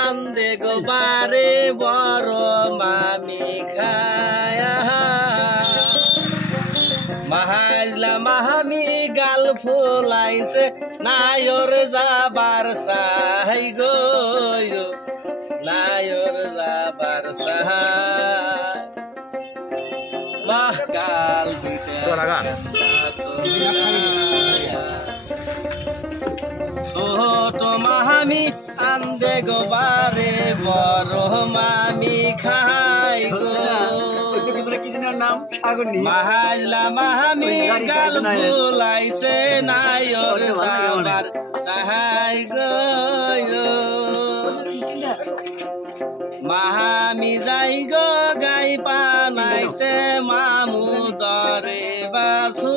Andre গো বারে বড় মামি খায়া মাহাজলা মাহামি গাল ফুলাইছে নায়র যাবার সাহাই গো নায়র যাবার সাহাই মাহ গাল ছোট মাহামি আন্দে গো বারে বড় মামি খাই গো মাহাজলা মাহামি গাল ফুলাইছে নায়র যাবার সাহাই গো মাহামি যাই গো গাই পানাইতে মামু দরে বাসু